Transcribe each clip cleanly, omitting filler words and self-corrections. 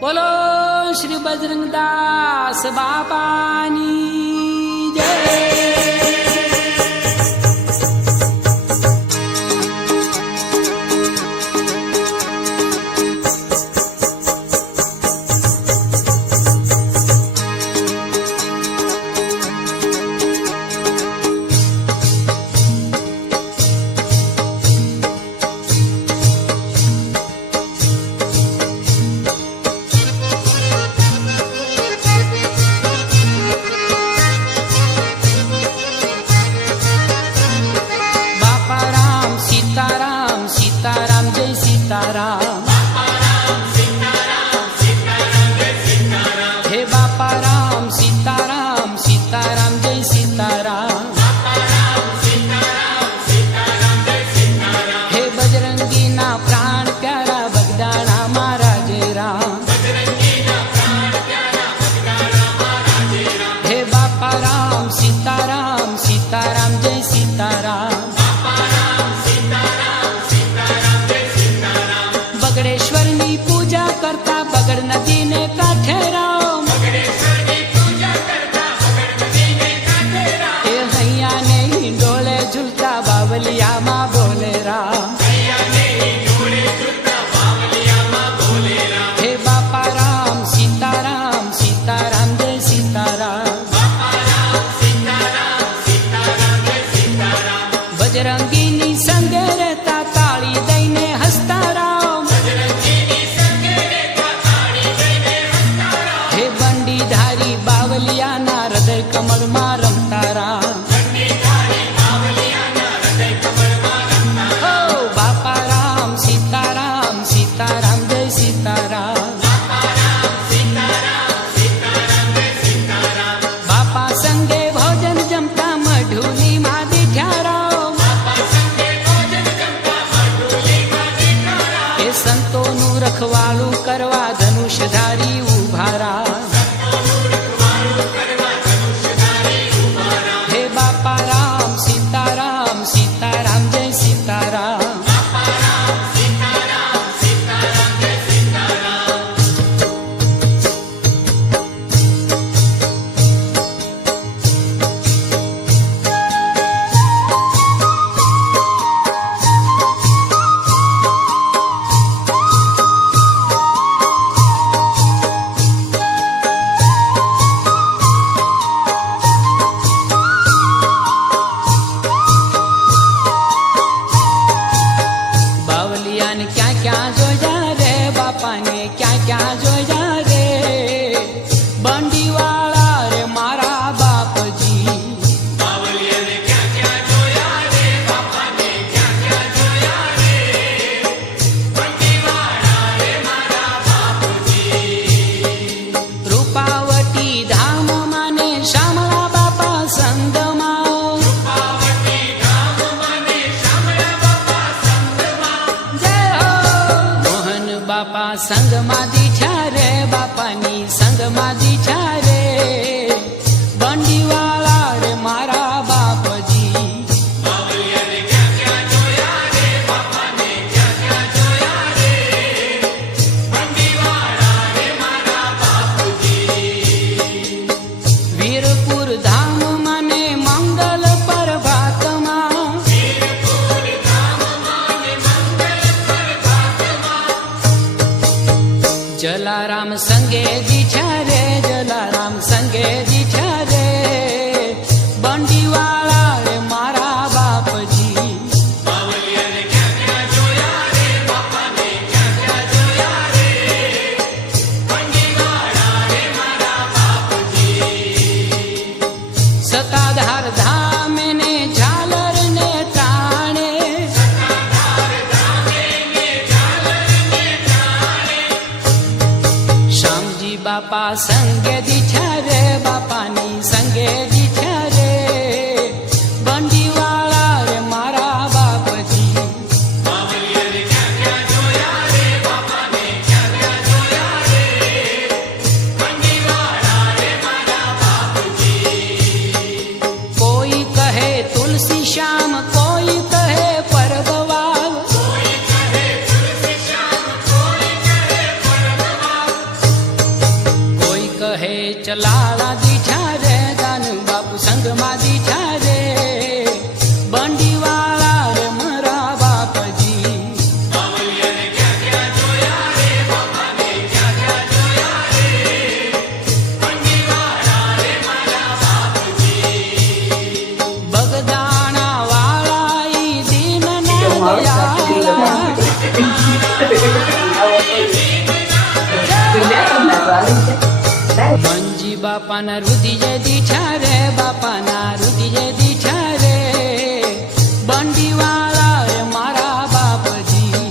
બોલો શ્રી બજરંગદાસ બાપાની જય। રખવાળું કરવા ધનુષધારી ઉભારા હે બાપા રામ સીતારામ સીતારામ જય સીતારામ। સંગમાં દીઠા રે બાપાની સંગમાં દીઠા રે બંડીવાળા રે મારા બાપજી વીરપુર ધામ મને મંગલ પ્રભાતમાં જલારામ સંગે દીઠા રે જલારામ સંગે દીઠા રે બંડીવાળા રે મારા બાપજી સતાધાર ધામ ને ઝાલર ને ત્રાણે બાપા સંગે દીઠા રે બાપાની સંગે દીઠા રે બંડીવાળા રે મારા બાપજી કોઈ કહે તુલસી શ્યામ કોઈ કહે પરબવાવ જેઠલાલા દીઠા રે દાન બાપુ સંગમાં દીઠા રે બંડીવાળા રે મારા બાપજી બગદાણા વાળા ઈ દીન ના મંજી બાપાના રુધિજે દીઠા રે બાપાના રુધિજે દીઠા રે બંડીવાળા રે મારા બાપજી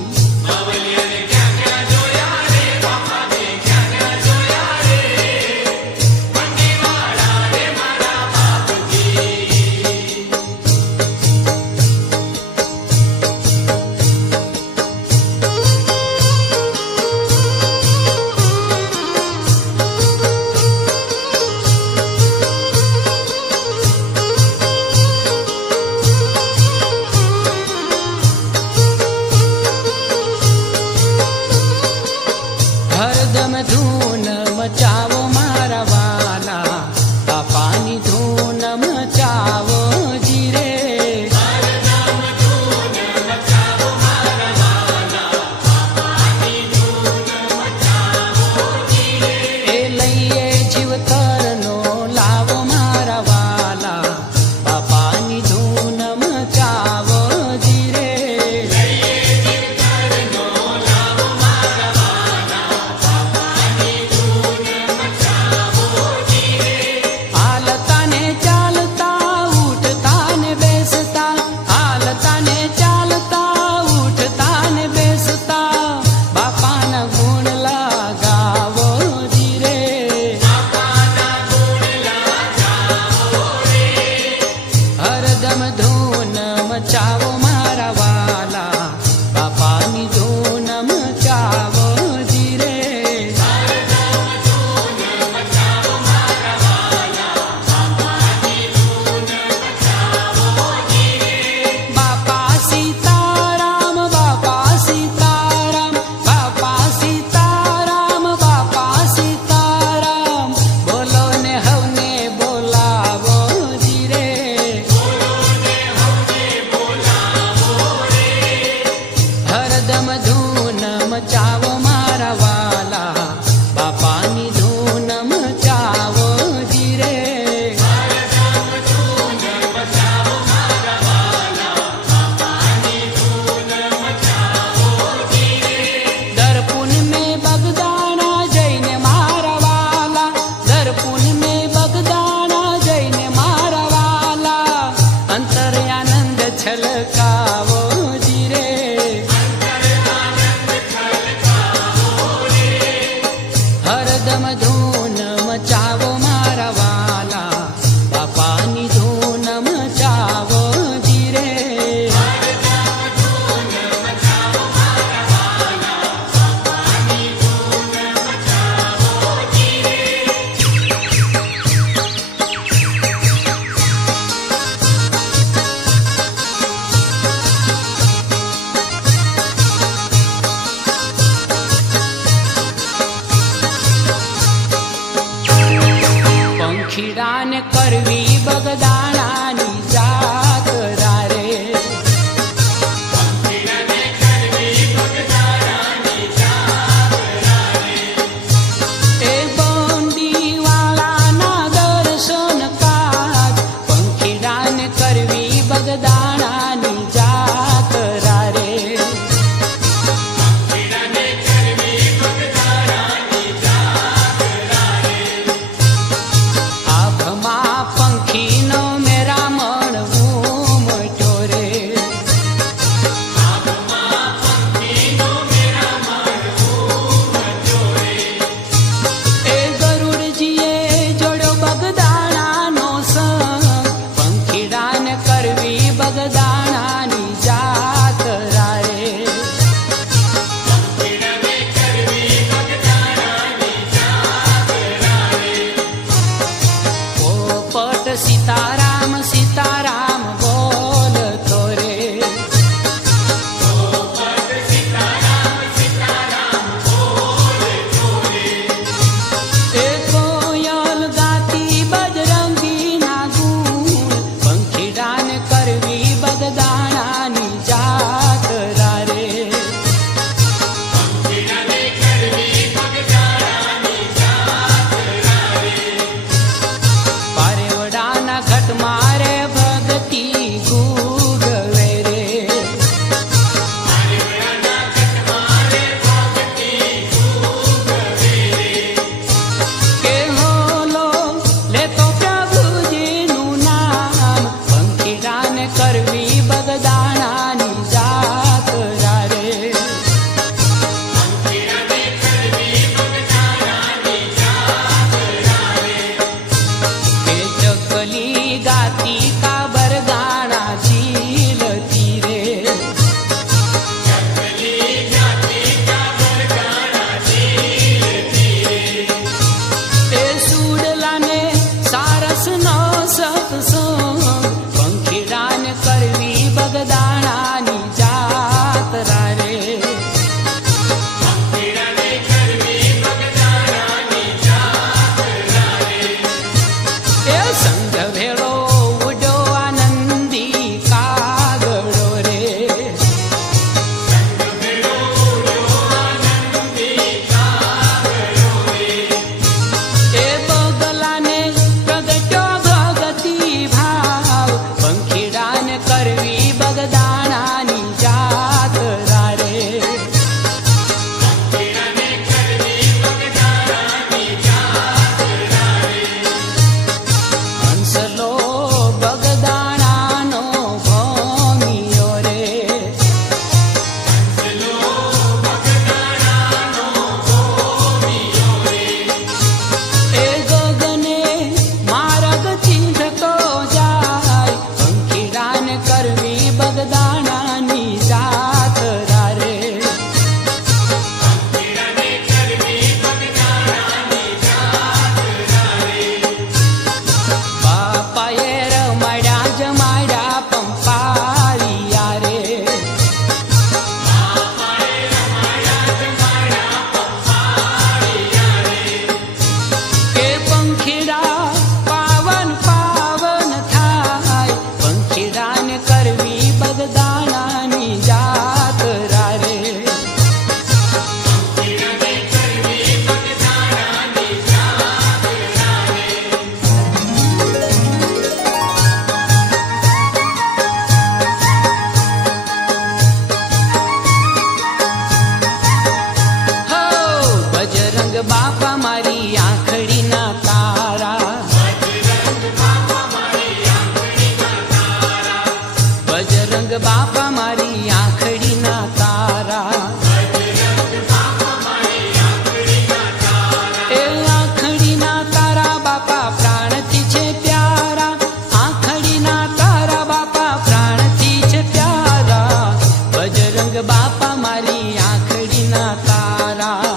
બાપા મારી આંખડીના તારા.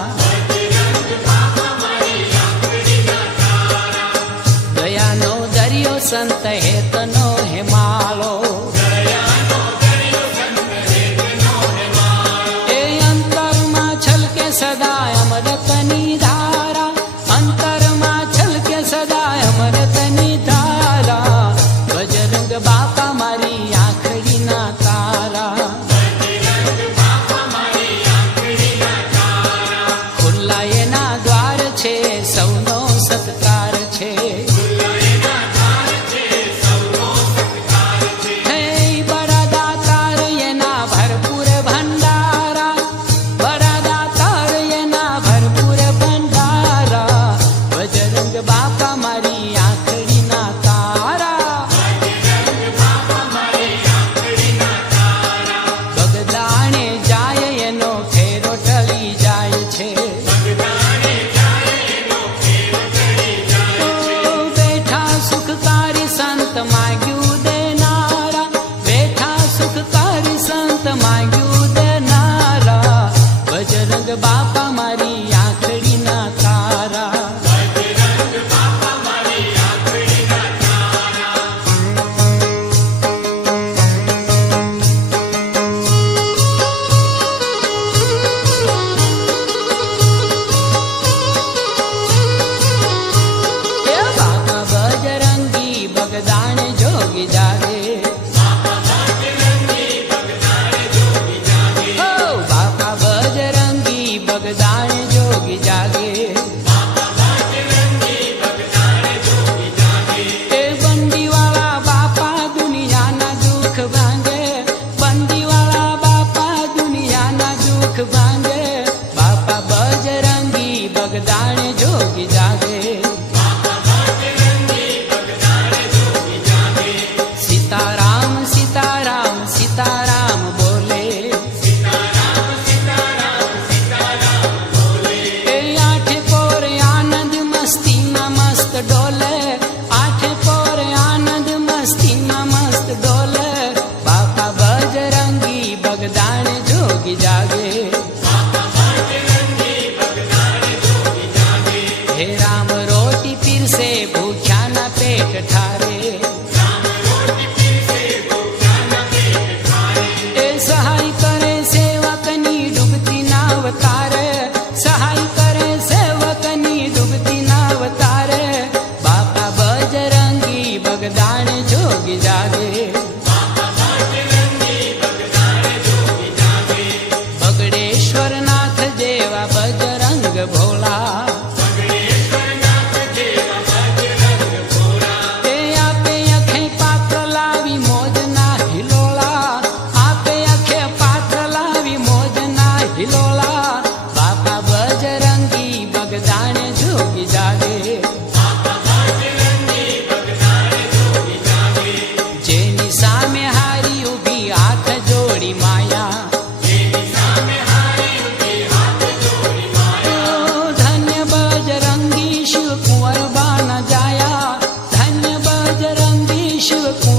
દયાનો દરિયો સંત હેતનો હેમાળો. એ અંતરમાં છલકે સદા અમૃતની ધારા. અંતરમાં છલકે સદા અમૃતની ધારા. બજરંગ બાપા મારી આંખડીના તારા. ખુલ્લા એના દ્વાર છે, સૌનો સત્કાર છે. હે બરાદાતાર એના ભરપૂર ભંડારા. બરાદાતાર એના ભરપૂર ભંડારા. બજરંગ બાપા મારી આંખડીના તારા. બગદાણે જાય એનો ફેરો ટળી જાય છે. બેઠા સુખકારી સંત માગ્યું દેનારા. બેઠા સુખકારી સંત માગ્યું દેનારા. બજરંગ બાપા મારી આંખડીના તારા. એ બાપા બજરંગી બગદાણ જોગી જાગે. ઓ બાપા બજરંગી બગદાણ જોગી જાગે. એ બંદીવાળા બાપા દુનિયાના દુઃખ ભાંગે. બંદીવાળા બાપા દુનિયાના દુઃખ ભાંગે. બાપા બજરંગી બગદાણ જોગી જાગે. સીતારામ સીતારામ સીતારામ બોલે. એ આઠે પોરે આનંદ મસ્તીમાં મસ્ત ડોલે. આઠે પોરે આનંદ મસ્તીમાં મસ્ત ડોલે. બાપા બજરંગી બગદાણ જોગી જાગે. હે રામ રોટી પીરસે ભૂખ્યાના પેટ ઠારે. એ સહાય કરે સેવકની ડૂબતી નાવ તારે. સહાય કરે સેવકની ડૂબતી નાવ તારે. બાપા બજરંગી બગદાણ જોગી જાગે. બગડેશ્વર નાથ જેવા બજરંગ ભોલા. એ આપે અખે પાત્ર લાવી મોજના હિલોળા. આપે અખે પાત્ર લાવી મોજના હિલોળા. બાપા બજરંગી બગદાણ જોગી જાગે. જેની સામે હારી ઊભી હાથ જોડી માયા. ધન્ય બજરંગી શિવ કુંવર બાન જાયા. ધન્ય બજરંગી શિવ કુંવર